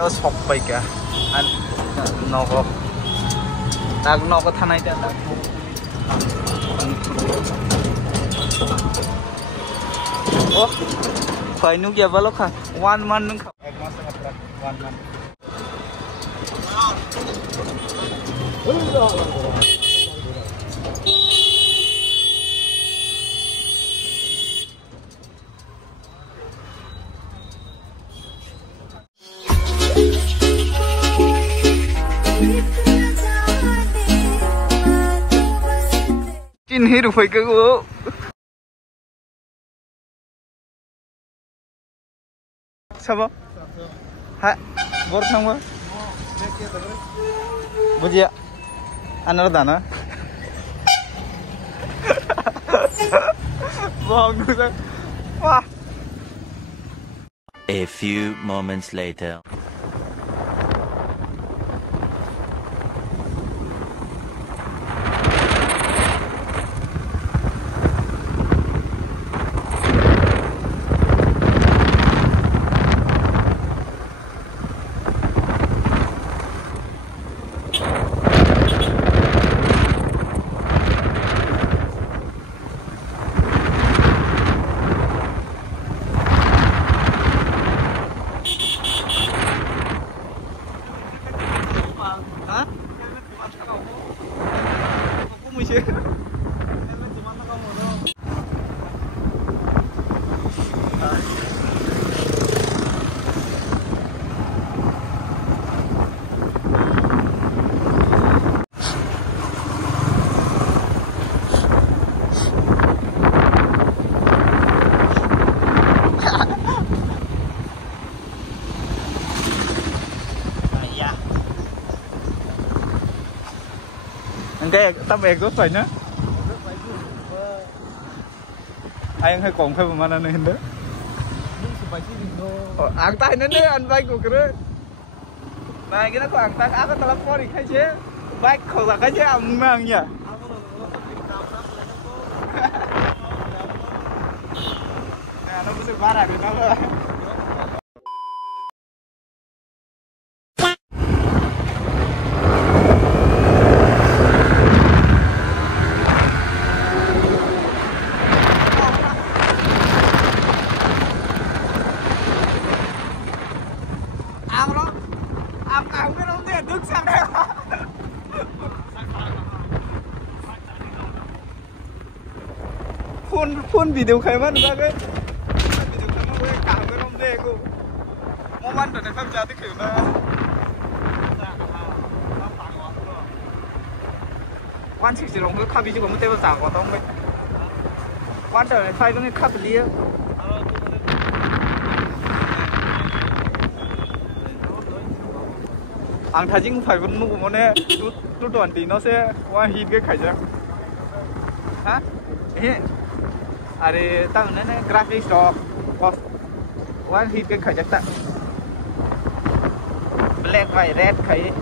Yo sok baik ya, an noko, tak noko tanah itu tak. Oh, phải nung ya balok kan, 1 month nung kau. Ek mas nggak 1 month. Tin hidup phải cái gua. Siapa? Ha, bor sama. Bujia, anak dana. Bohong tu. Wah. A few moments later. Cái tấm bẹt rất phải nhá. Anh hay còn phải mà anh hình đó. Ang tay nó đấy anh bay của cái đấy. Này cái nó có ang tay ác nó làm gì khai chế. Bay khẩu là khai chế ông mang nhỉ. Nè nó cũng sẽ bắt lại được nó rồi. Phun video khai mất ra cái video khai mất cái cả cái rong đê cô mong ăn được tham gia tích cực mà quan chỉ dùng cái khai video của mình tiêu giả của tao mấy quan trọng là khai cái khai bì ang thay chính phải vẫn nụ mà nè tu toàn tí nó sẽ qua hít cái khai ra hả Ada tang nene grafis dok, one hit ke khajak tak, black white red khai.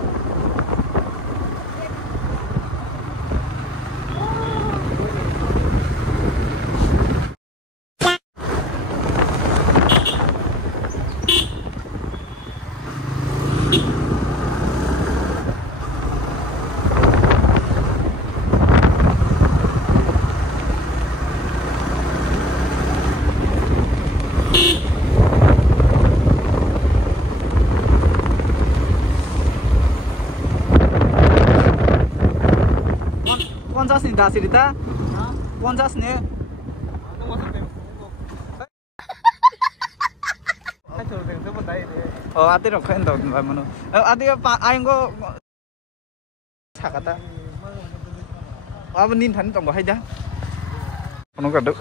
Ponjas ni dah cerita, ponjas ni. Oh, ati nak kau entah apa mana. Ati apa? Ayang ko. Cakap tak. Apa nin thằng trong có hay dah. Nó cả được.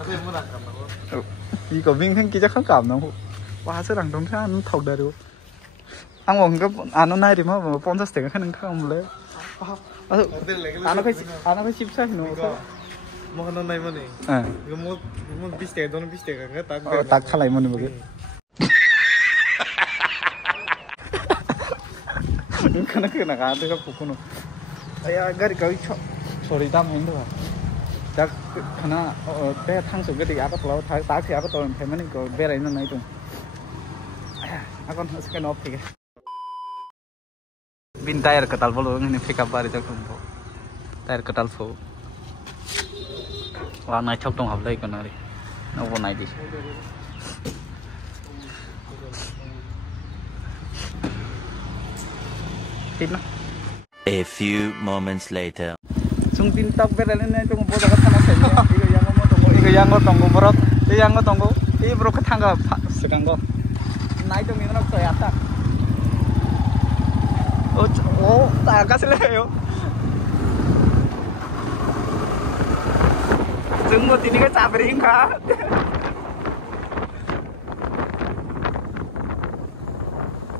Đi có vinh thằng kia chắc không cảm đâu. Quá sức đằng trong thế anh thầu đời được. Anh còn cái anh hôm nay thì mà ponjas thì cái khăn không lấy. Anak kau chip sah no. Mau kan naik mana? Mau bistek, dono bistek kan? Tak kalai mana begitu. Karena kena kan tu kan pukul. Ayah agar kau sorry tam hendak. Tak karena dia thang suka di apa pulau tak siapa tahu yang mana kau berain nang itu. Ayah, aku harus kena off tiga. bin tayar ketal bolu ini pick up bari jakum bo tayar ketal fo wa nai chok tong hablai kanari no bo nai dis tin A few moments later. Sung tin tak beralen nai tong bo jaga thana sai iga yang go tonggo borok yang go tonggo I borok ka thanga sedang go nai tong ini nak saya tak oh tak kasih yo semua ini kan cabring kan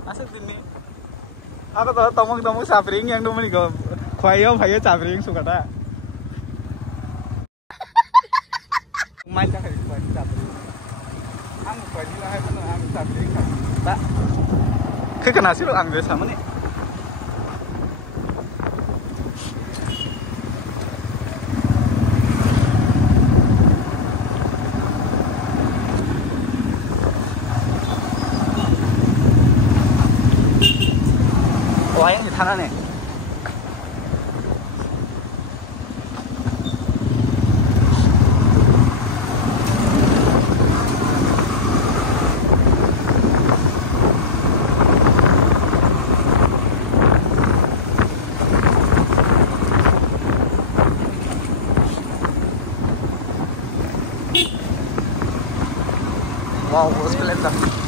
asal ini aku tahu tomong cabring yang dulu nih go khoyo bhayo cabring suka tak macam kayak khoyo cabring ang khoyo lah itu ang cabring kan tak kena sih lo ang biasa mana nih wah yang di tanah nih wow bos kelihatan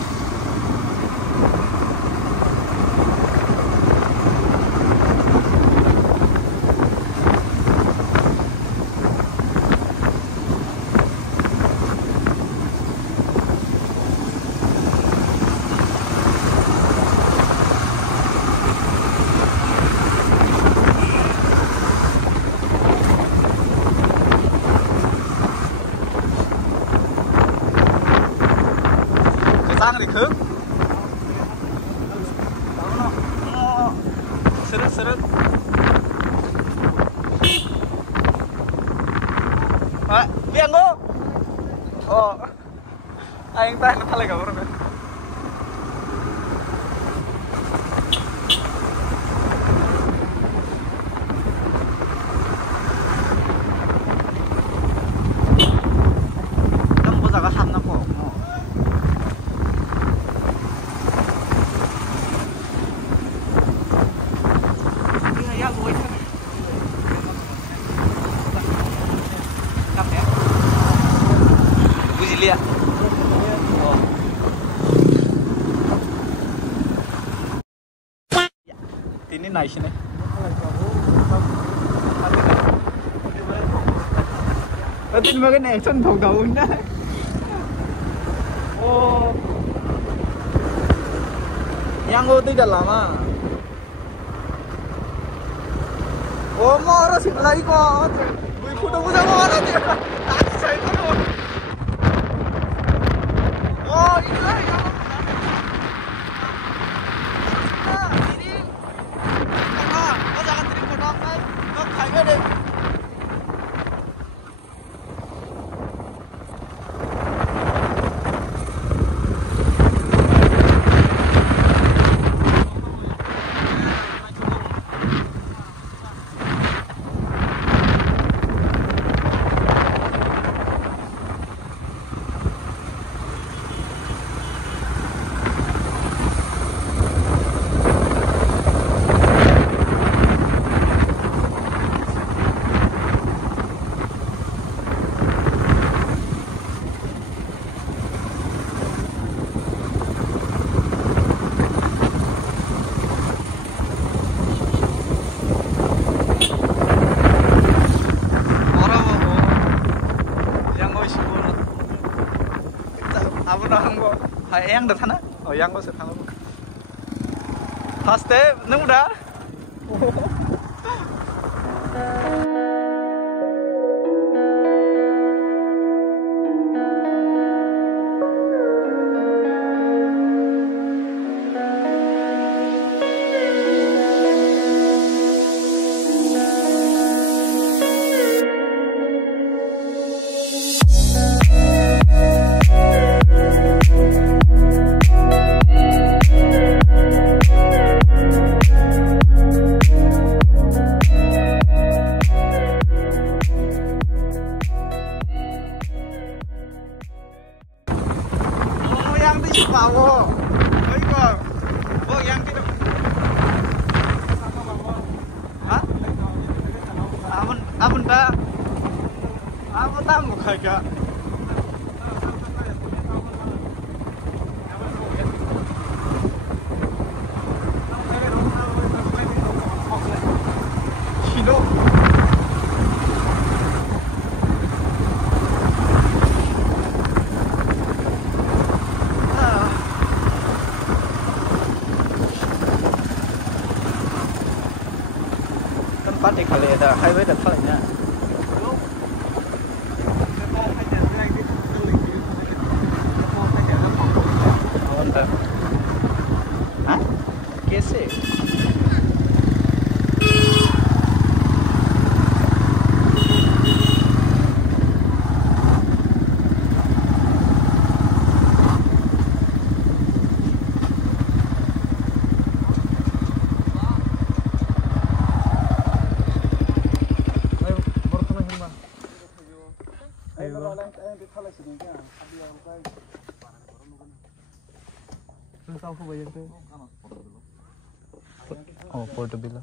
sang di khứ seret biang go oh aing tah tale ka bro kamu jaga hamna ko lihat oh ini nice nih tin mà cái này xuân thầu đầu đấy oh yang go tidak lama oh mau orang sih lagi kok gue udah bisa mau orang dia saya itu oh inilah yang ini kok jangan terima foto kan kok kayak deh yang dari sana oh yang kok sana first step nemu dah Kayak Hidup. Tempat di kali ada highway depan ya. Hah? Kese. Oh, portable.